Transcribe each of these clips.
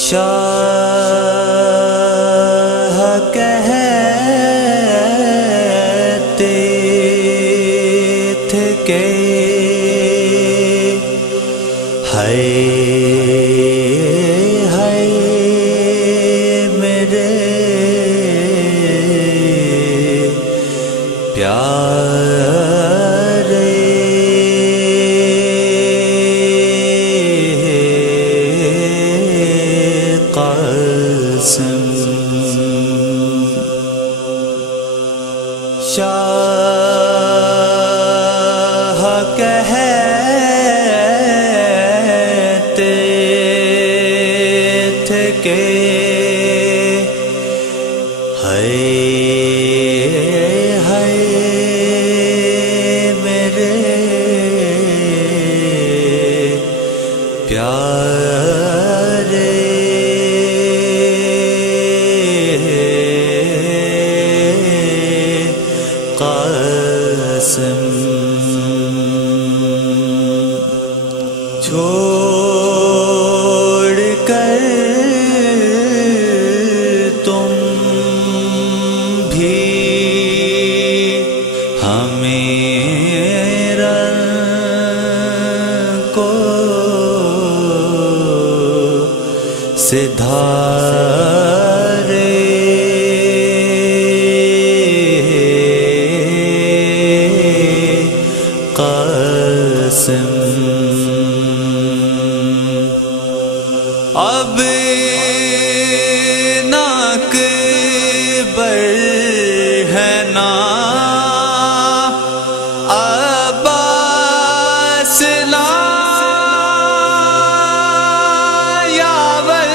شاہ کہتے تھے کہ ہائے میرے پیارے قاسم، شاہ کہتے تھے کہ ہائے میرے پیارے قاسم، چھوڑ کر تم بھی ہمیں کو سدھارے قاسم، اب ناک بر ہے نا عباس لا یاور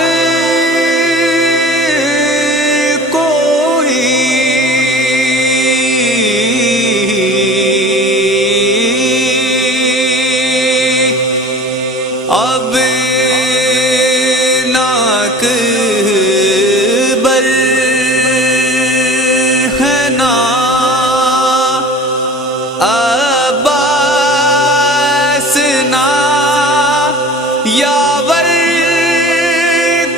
کوئی، اب ناک بر ہے نا عباس نا یاور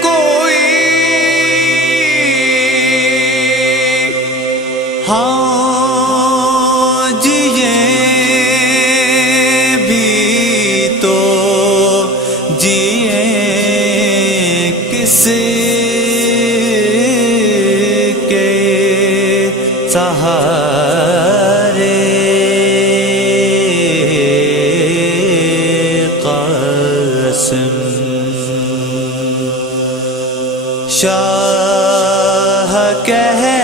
کوئی، ہاں جیے بھی تو جیے کس کے سہارے قاسم، شاہ کہتے